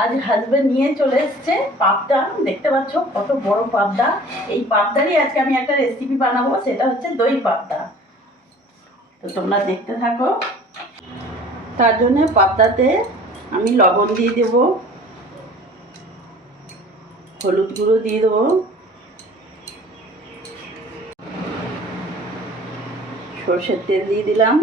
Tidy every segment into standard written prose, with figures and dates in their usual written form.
আজ হাজবেন্ড নিয়ে চলে এসছে পাবদা। দেখতে পাচ্ছ কত বড় পাবদা। এই পাবদারই আজকে আমি একটা রেসিপি বানাবো, সেটা হচ্ছে দই পাবদা। তো তোমরা দেখতে থাকো। তার জন্য পাবদাতে আমি লবণ দিয়ে দেব, হলুদ গুঁড়ো দিয়ে দেবো, সরষের তেল দিয়ে দিলাম,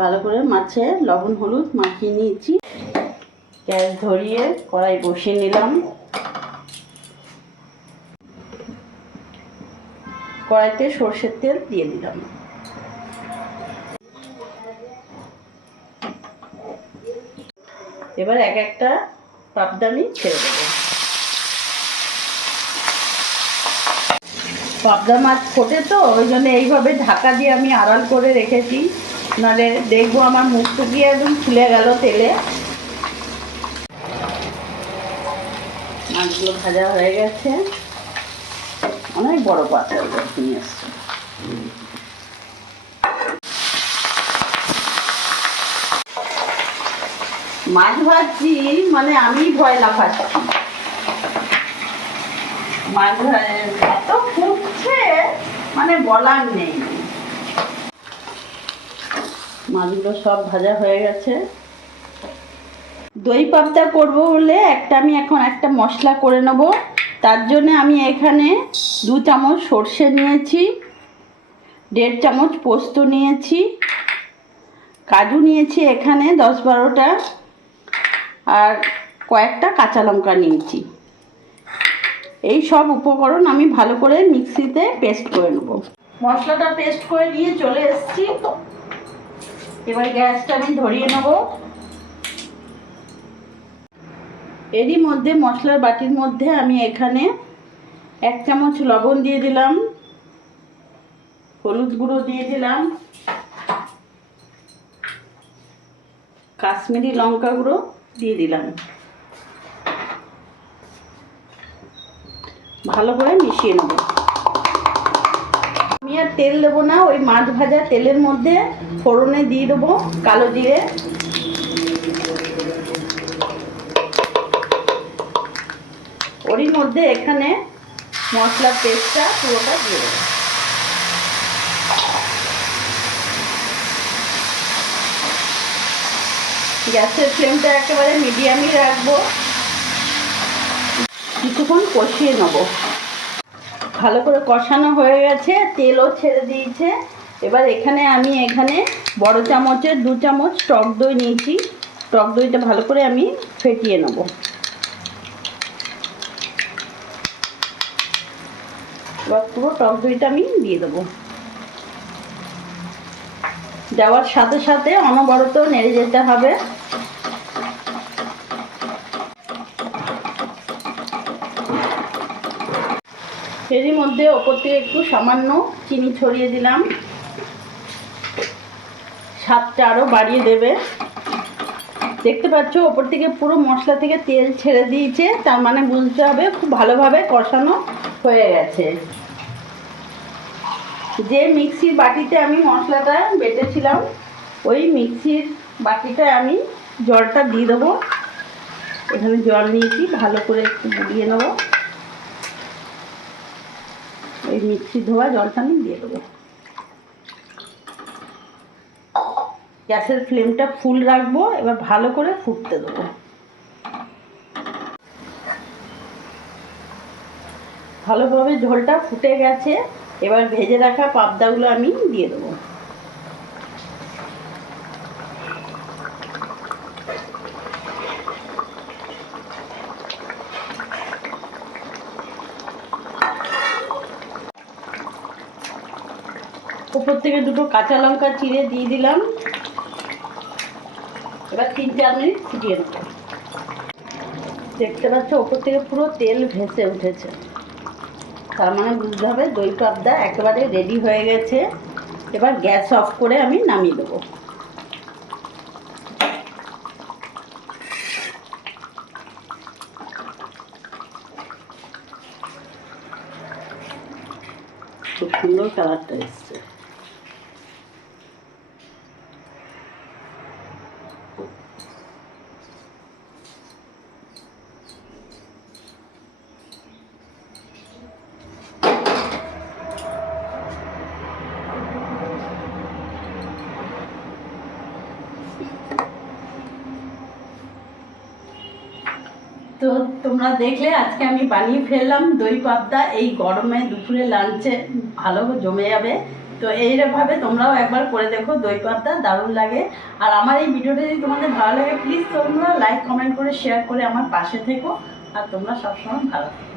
ভালো করে মাছে লবণ হলুদ মাখিয়ে নিয়েছি। গ্যাস ধরিয়ে কড়াই বসিয়ে নিলাম। কড়াইতে সরষের তেল দিয়ে দিলাম। এবার এক একটা পাবদা আমি ছেড়ে দেবো। পাবদা মাছ ফোটে তো, ওই জন্য এইভাবে ঢাকা দিয়ে আমি আড়াল করে রেখেছি, নাহলে দেখবো আমার মুখ টুকিয়ে একদম ফুলে গেল তেলে। মাছগুলো ভাজা হয়ে গেছে। অনেক বড় পাত্র নিয়ে এসছে। মাছ ভাজছি মানে আমি ভয় লাফাচ্ছি। মাছ এত ফুটছে মানে বলার নেই। মাছগুলো সব ভাজা হয়ে গেছে। দই পাবদা করবো বলে আমি এখন একটা মশলা করে নেব। তার জন্য আমি এখানে 2 চামচ সর্ষে নিয়েছি, 1.5 চামচ পোস্ত নিয়েছি, কাজু নিয়েছি এখানে 10-12টা, আর কয়েকটা কাঁচা লঙ্কা নিয়েছি। এই সব উপকরণ আমি ভালো করে মিক্সিতে পেস্ট করে নেব। মশলাটা পেস্ট করে নিয়ে চলে এসেছি। এবার গ্যাসটা আমি ধরিয়ে নেব। এরই মধ্যে মশলার বাটির মধ্যে আমি এখানে 1 চামচ লবণ দিয়ে দিলাম, হলুদ গুঁড়ো দিয়ে দিলাম, কাশ্মীরি লঙ্কা গুঁড়ো দিয়ে দিলাম। ভালো করে মিশিয়ে নেব। আমি আর তেল দেবো না, ওই মাছ ভাজা তেলের মধ্যে ফোড়নে দিয়ে দেবো কালো জিরে, ওরই মধ্যে এখানে মশলার পেস্টটা পুরোটা দিয়ে দেবো। গ্যাসের ফ্লেমটা একেবারে মিডিয়ামই রাখবো। কিছুক্ষণ কষিয়ে নেব। ভালো করে কষানো হয়ে গেছে, তেলও ছেড়ে দিয়েছে। এবার আমি এখানে বড় চামচের 2 চামচ টক দই নিয়েছি। টক দইটা ভালো করে আমি ফেটিয়ে নেব। এবার পুরো টক দইটা আমি দিয়ে দেবো। দেওয়ার সাথে সাথে অনবরত নেড়ে যেতে হবে। এরই মধ্যে ওপর থেকে একটু সামান্য চিনি ছড়িয়ে দিলাম, স্বাদটা আরও বাড়িয়ে দেবে। দেখতে পাচ্ছ ওপর থেকে পুরো মশলা থেকে তেল ছেড়ে দিয়েছে, তার মানে বুঝতে হবে খুব ভালোভাবে কষানো হয়ে গেছে। যে মিক্সির বাটিতে আমি মশলাটা বেটেছিলাম, ওই মিক্সির বাটিতে আমি জলটা দিয়ে দেবো। এখানে জল নিয়েছি, ভালো করে একটু গুলিয়ে নেব। এই মিক্সি ধোয়া জলটা আমি দিয়ে দেবো। গ্যাসের ফ্লেমটা ফুল রাখবো। এবার ভালো করে ফুটতে দেবো। ভালোভাবে ঝোলটা ফুটে গেছে। এবার ভেজে রাখা পাবদাগুলো আমি দিয়ে দেবো। উপর থেকে 2টো কাঁচা লঙ্কা চিড়ে দিয়ে দিলাম। এবার 3-4 মিনিট ফুটিয়ে নেব। দেখতে পাচ্ছ উপর থেকে পুরো তেল ভেসে উঠেছে, তার মানে বুঝতে হবে দই পাবদা একেবারে রেডি হয়ে গেছে। এবার গ্যাস অফ করে আমি নামিয়ে দেবো। খুব সুন্দর কালারটা এসছে। তো তোমরা দেখলে আজকে আমি বানিয়ে ফেললাম দই পাবদা। এই গরমে দুপুরে লাঞ্চে ভালো জমে যাবে। তো এইভাবে তোমরাও একবার করে দেখো, দই পাবদা দারুণ লাগে। আর আমার এই ভিডিওটা যদি তোমাদের ভালো লাগে প্লিজ তোমরা লাইক কমেন্ট করে শেয়ার করে আমার পাশে থেকো। আর তোমরা সবসময় ভালো থেকো।